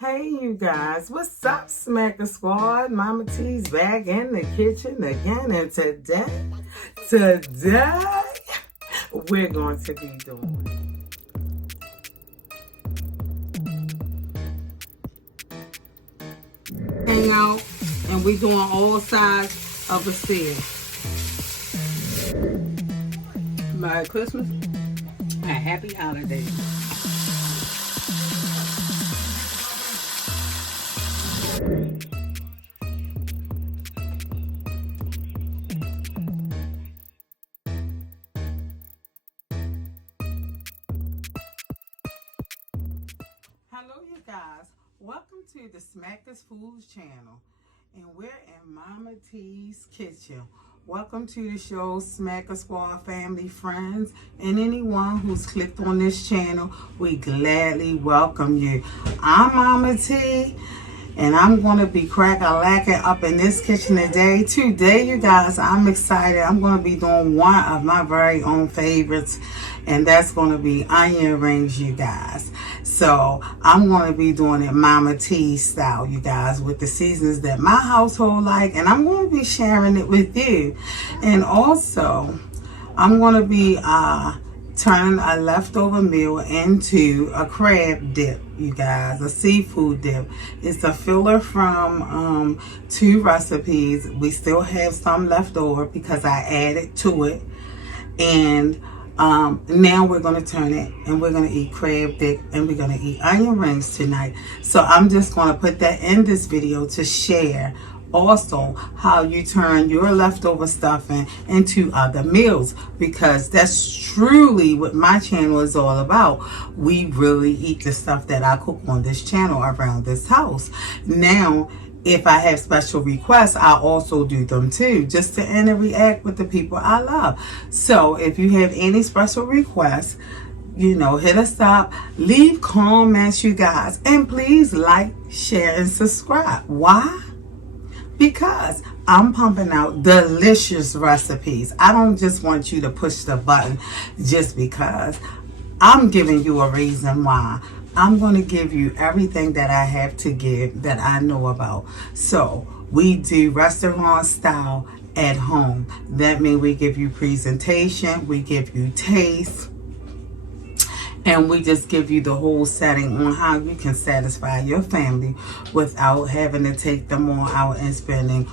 Hey you guys, what's up, Smacker Squad? Mama T's back in the kitchen again, and today, we're going to be doing hang out, and we're doing all sides of a steer. Merry Christmas and happy holidays. Hello you guys, welcome to the Smackers Foods channel, and we're in Mama T's kitchen. Welcome to the show, Smacker Squad family, friends, and anyone who's clicked on this channel. We gladly welcome you. I'm Mama T, and I'm going to be crack-a-lacking up in this kitchen today. Today, you guys, I'm excited. I'm going to be doing one of my very own favorites, and that's going to be onion rings, you guys. So I'm going to be doing it Mama T style, you guys, with the seasonings that my household like, and I'm going to be sharing it with you. And also, I'm going to be turning a leftover meal into a crab dip, you guys, a seafood dip. It's a filler from 2 recipes. We still have some left over because I added to it. And now we're going to turn it, and we're going to eat crab dip, and we're going to eat onion rings tonight. So I'm just going to put that in this video to share also how you turn your leftover stuffing into other meals, because that's truly what my channel is all about. We really eat the stuff that I cook on this channel around this house. Now, if I have special requests, I also do them too, just to interact with the people I love. So if you have any special requests, you know, hit us up, leave comments, you guys, and please like, share, and subscribe. Why? Because I'm pumping out delicious recipes. I don't just want you to push the button just because. I'm giving you a reason why. I'm going to give you everything that I have to give that I know about. So we do restaurant style at home. That means we give you presentation, we give you taste, and we just give you the whole setting on how you can satisfy your family without having to take them all out and spending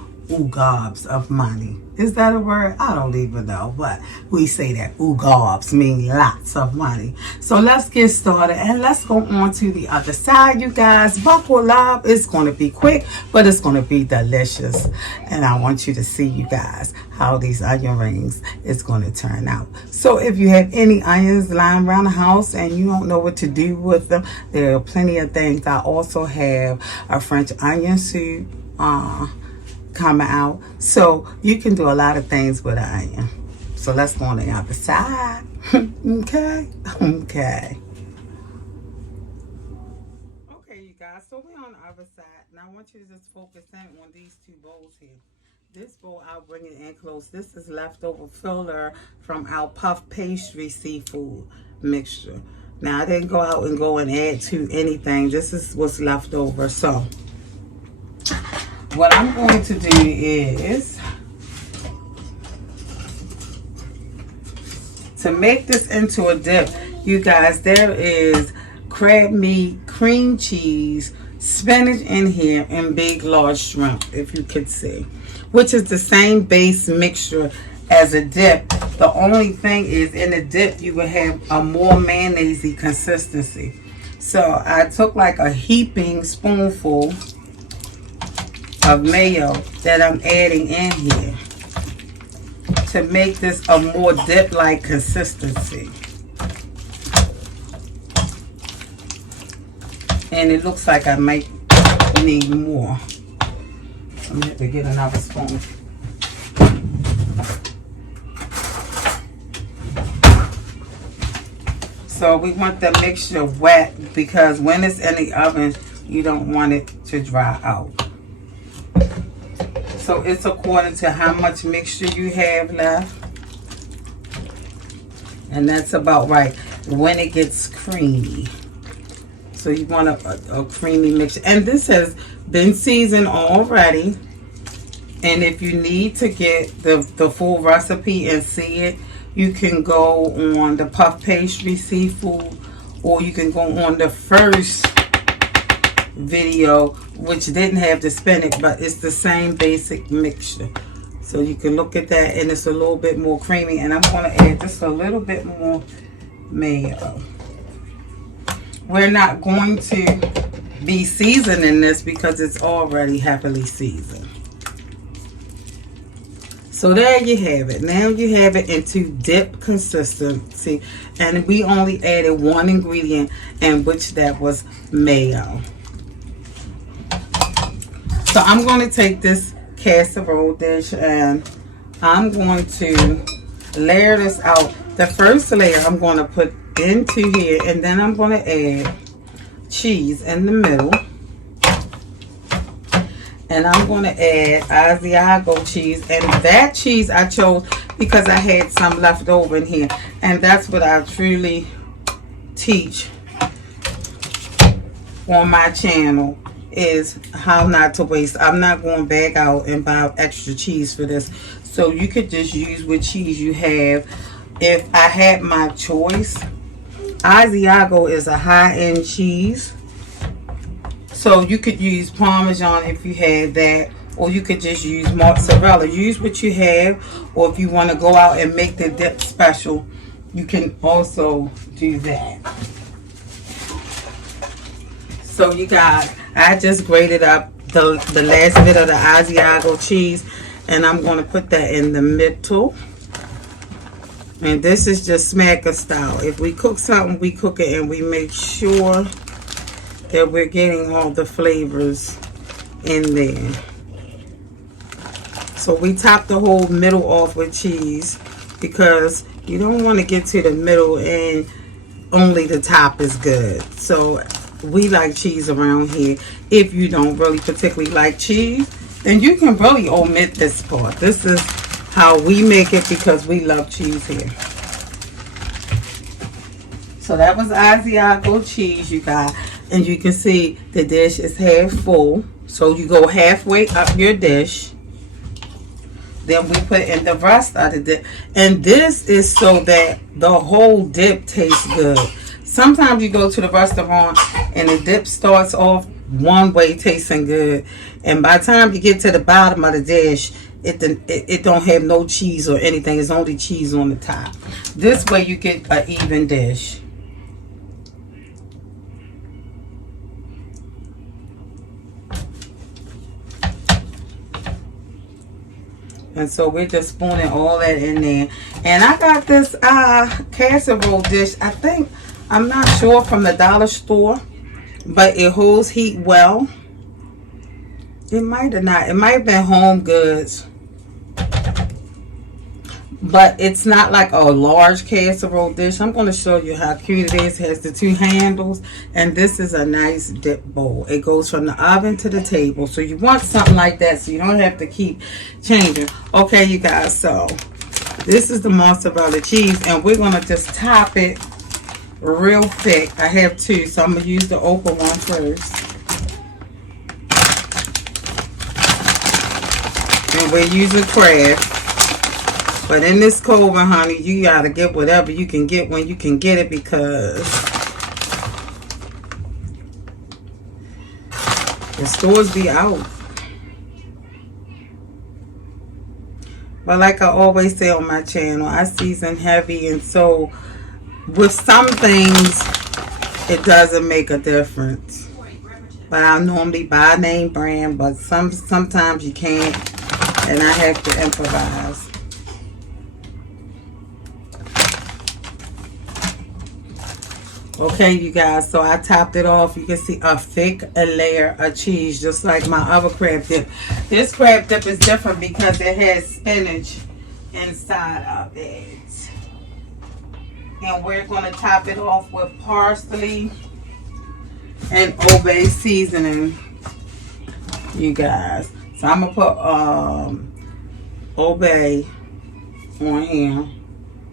gobs of money. Is that a word? I don't even know, but we say that gobs mean lots of money. So let's get started, and let's go on to the other side, you guys. Buckle up. It's going to be quick, but it's going to be delicious. And I want you to see, you guys, how these onion rings is going to turn out. So if you have any onions lying around the house and you don't know what to do with them, there are plenty of things. I also have a French onion soup coming out, so you can do a lot of things with an onion. So let's go on the other side. Okay, you guys, so we're on the other side. Now I want you to just focus in on these 2 bowls here. This bowl, I'll bring it in close. This is leftover filler from our puff pastry seafood mixture. Now I didn't go out and add to anything. This is what's left over. So what I'm going to do is to make this into a dip, you guys. There is crab meat, cream cheese, spinach in here, and big large shrimp, if you could see, which is the same base mixture as a dip. The only thing is, in the dip you will have a more mayonnaisey consistency. So I took like a heaping spoonful of mayo that I'm adding in here to make this a more dip-like consistency. And it looks like I might need more. I'm gonna have to get another spoon. So we want the mixture wet, because when it's in the oven, you don't want it to dry out. So it's according to how much mixture you have left. And that's about right when it gets creamy. So So you want a creamy mixture. And this has been seasoned already. And if you need to get the full recipe and see it, you can go on the Puff Pastry Seafood, or you can go on the first video, which didn't have the spinach, but it's the same basic mixture. So you can look at that, and it's a little bit more creamy. And I'm going to add just a little bit more mayo. We're not going to be seasoning this because it's already heavily seasoned. So there you have it. Now you have it into dip consistency. And we only added one ingredient, and which that was mayo. So I'm going to take this casserole dish and I'm going to layer this out. The first layer I'm going to put into here, and then I'm going to add cheese in the middle. And I'm going to add Asiago cheese. And that cheese I chose because I had some left over in here. And that's what I truly teach on my channel, is how not to waste. I'm not going back out and buy extra cheese for this. So you could just use what cheese you have. If I had my choice, Asiago is a high-end cheese. So you could use Parmesan if you had that, or you could just use mozzarella. Use what you have, or if you want to go out and make the dip special, you can also do that. So you got, I just grated up the last bit of the Asiago cheese, and I'm going to put that in the middle. And this is just smacker style. If we cook something, we cook it and we make sure that we're getting all the flavors in there. So we top the whole middle off with cheese, because you don't want to get to the middle and only the top is good. So we like cheese around here. If you don't really particularly like cheese, then you can really omit this part. This is how we make it because we love cheese here. So that was Asiago cheese, you guys. And you can see the dish is half full. So you go halfway up your dish. Then we put in the rest of the dip. And this is so that the whole dip tastes good. Sometimes you go to the restaurant and the dip starts off one way tasting good. And by the time you get to the bottom of the dish, it don't have no cheese or anything. It's only cheese on the top. This way you get an even dish. And so we're just spooning all that in there. And I got this casserole dish. I think, I'm not sure, from the dollar store. But it holds heat well. It might have not. It might have been Home Goods. But it's not like a large casserole dish. I'm going to show you how cute it is. It has the two handles. And this is a nice dip bowl. It goes from the oven to the table. So you want something like that so you don't have to keep changing. Okay, you guys. So this is the mozzarella cheese. And we're going to just top it real thick. I have two. So I'm going to use the open one first. And we're using crab. But in this cold one, honey, you got to get whatever you can get when you can get it, because the stores be out. But like I always say on my channel, I season heavy. And so with some things, it doesn't make a difference. But I normally buy name brand, but sometimes you can't. And I have to improvise. Okay, you guys, so I topped it off. You can see a thick layer of cheese, just like my other crab dip. This crab dip is different because it has spinach inside of it. And we're going to top it off with parsley and obey seasoning, you guys. So I'm going to put obey on here.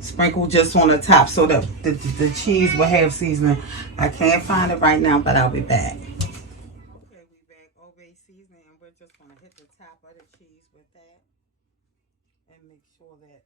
sprinkle just on the top so that the cheese will have seasoning. I can't find it right now, but I'll be back. Okay, we back. Old Bay seasoning, and we're just going to hit the top of the cheese with that and make sure that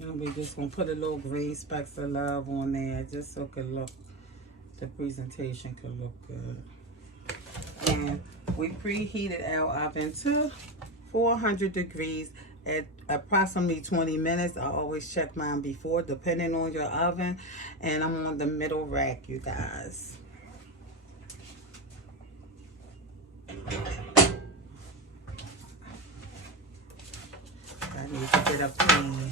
and we're just going to put a little green specks of love on there just so it can look, the presentation can look good. And we preheated our oven to 400 degrees at approximately 20 minutes. I always check mine before, depending on your oven. And I'm on the middle rack, you guys. I need to get a pan.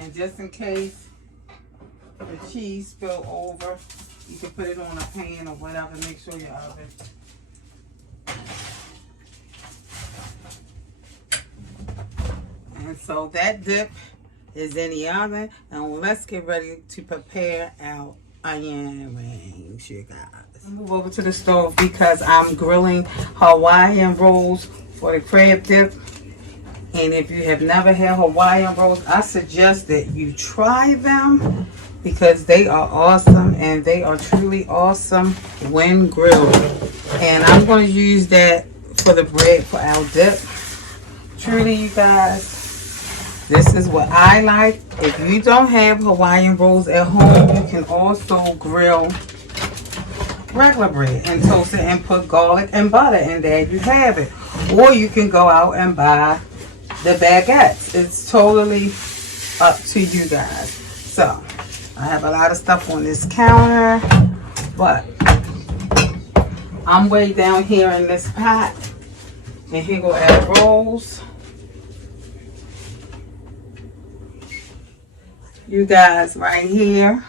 And just in case the cheese spill over, you can put it on a pan or whatever. Make sure your oven. And so that dip is in the oven. And let's get ready to prepare our onion rings, you guys. I'll move over to the stove because I'm grilling Hawaiian rolls for the crab dip. And if you have never had Hawaiian rolls, I suggest that you try them because they are awesome, and they are truly awesome when grilled. And I'm going to use that for the bread for our dip. Truly, you guys, this is what I like. If you don't have Hawaiian rolls at home, you can also grill regular bread and toast it and put garlic and butter in there. You have it. Or you can go out and buy the baguettes. It's totally up to you guys. So I have a lot of stuff on this counter, but I'm way down here in this pot, and here go our rolls. You guys, right here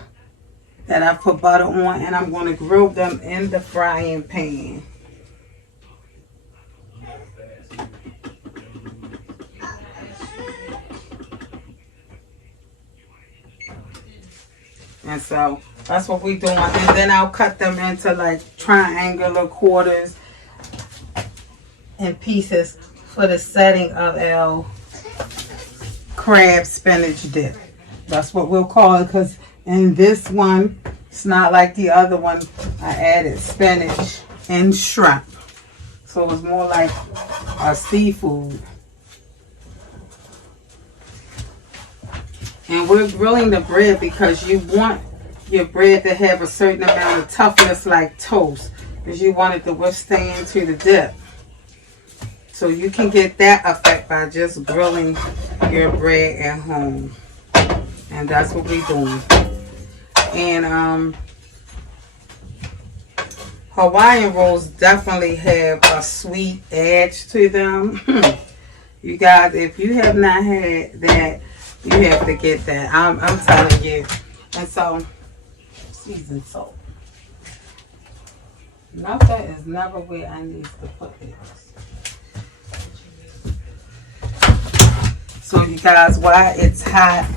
that I put butter on, and I'm going to grill them in the frying pan. And so that's what we're doing. And then I'll cut them into like triangular quarters and pieces for the setting of our crab spinach dip. That's what we'll call it, because in this one, it's not like the other one. I added spinach and shrimp. So it's more like a seafood. And we're grilling the bread because you want your bread to have a certain amount of toughness like toast, because you want it to withstand to the dip. So you can get that effect by just grilling your bread at home. And that's what we're doing. And Hawaiian rolls definitely have a sweet edge to them. You guys, if you have not had that, you have to get that. I'm telling you. And so, seasoned salt. Now that is never where I need to put this. So you guys, while it's hot,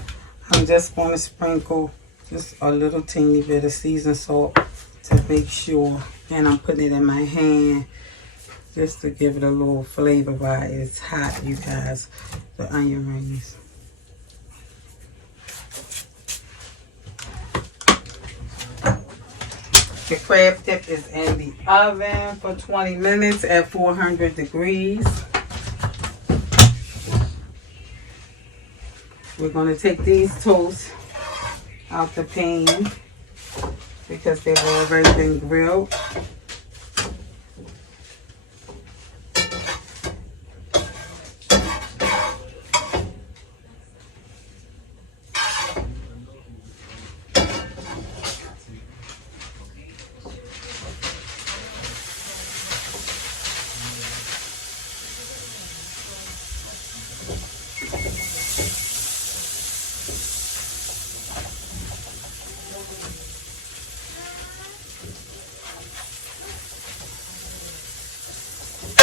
I'm just going to sprinkle just a little teeny bit of seasoned salt to make sure. And I'm putting it in my hand just to give it a little flavor while it's hot, you guys. The onion rings. The crab dip is in the oven for 20 minutes at 400 degrees. We're going to take these toasts out the pan because they've already been grilled.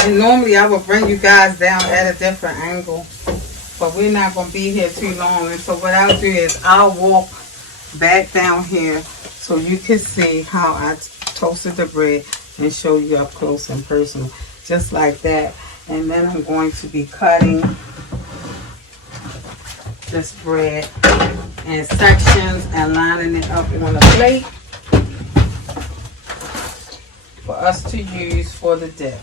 And normally I would bring you guys down at a different angle, but we're not going to be here too long. And so what I'll do is I'll walk back down here so you can see how I toasted the bread and show you up close and personal, just like that. And then I'm going to be cutting this bread in sections and lining it up on a plate for us to use for the dip.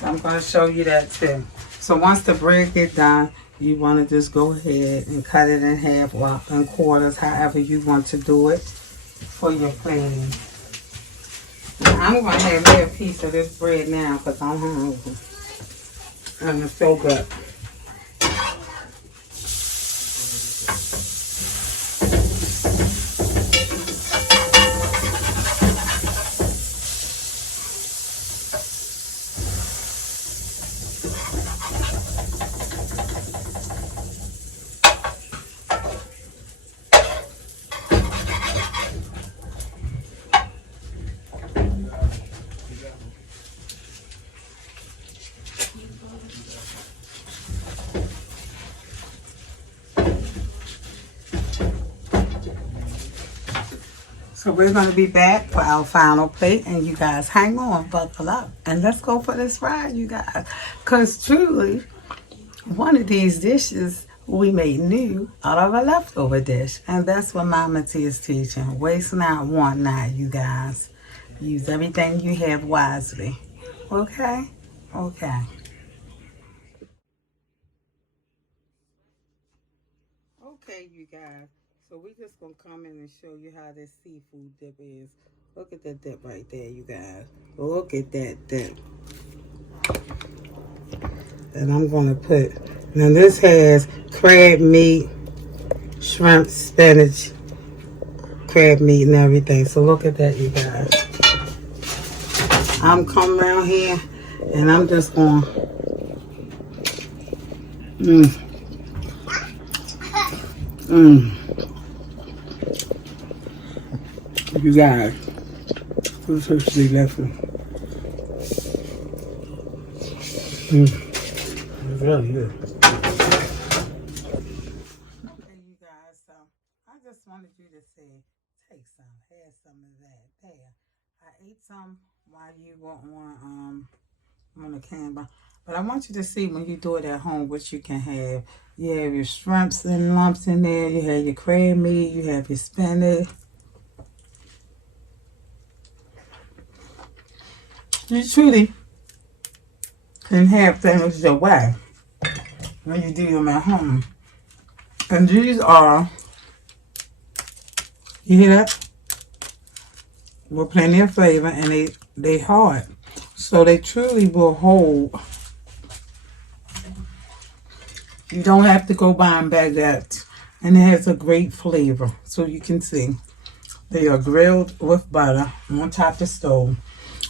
I'm going to show you that too. So once the bread get done, you want to just go ahead and cut it in half or in quarters, however you want to do it for your plating. I'm going to have me a piece of this bread now because I'm hungry. And it's so good. So we're going to be back for our final plate, and you guys hang on, buckle up, and let's go for this ride, you guys. Because truly, one of these dishes we made new out of a leftover dish, and that's what Mama T is teaching. Waste not, want not, you guys. Use everything you have wisely. Okay? Okay. Okay, you guys. So we're just going to come in and show you how this seafood dip is. Look at that dip right there, you guys. Look at that dip. And I'm going to put, now this has crab meat, shrimp, spinach, crab meat and everything. So look at that, you guys. I'm coming around here and I'm just going, You guys, this is the lesson. It's really good. Okay, you guys, so I just wanted you to say, take some, have some of that. There, I ate some while you were on the camera, but I want you to see when you do it at home what you can have. You have your shrimps and lumps in there. You have your crab meat. You have your spinach. You truly can have things your way when you do them at home. And these are, you hear that? With plenty of flavor, and they hard. So they truly will hold. You don't have to go buying baguettes. And it has a great flavor. So you can see they are grilled with butter on top of the stove.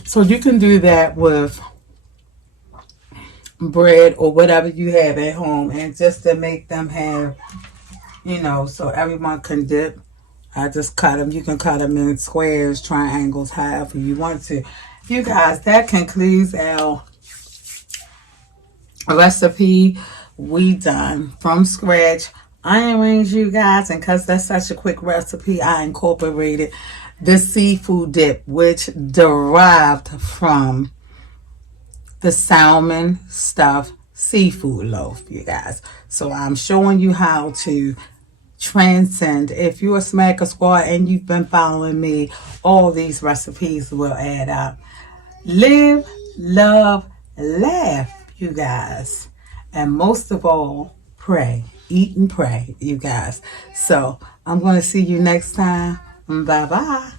So you can do that with bread or whatever you have at home, and just to make them have, you know, so everyone can dip. I just cut them. You can cut them in squares, triangles, however you want to. You guys, that concludes our recipe. We done from scratch. I arranged, you guys, and because that's such a quick recipe, I incorporated the seafood dip, which derived from the salmon stuffed seafood loaf, you guys. So I'm showing you how to transcend. If you're a Smacker Squad and you've been following me, all these recipes will add up. Live, love, laugh, you guys. And most of all, pray. eat and pray, you guys. So I'm going to see you next time. Bye-bye.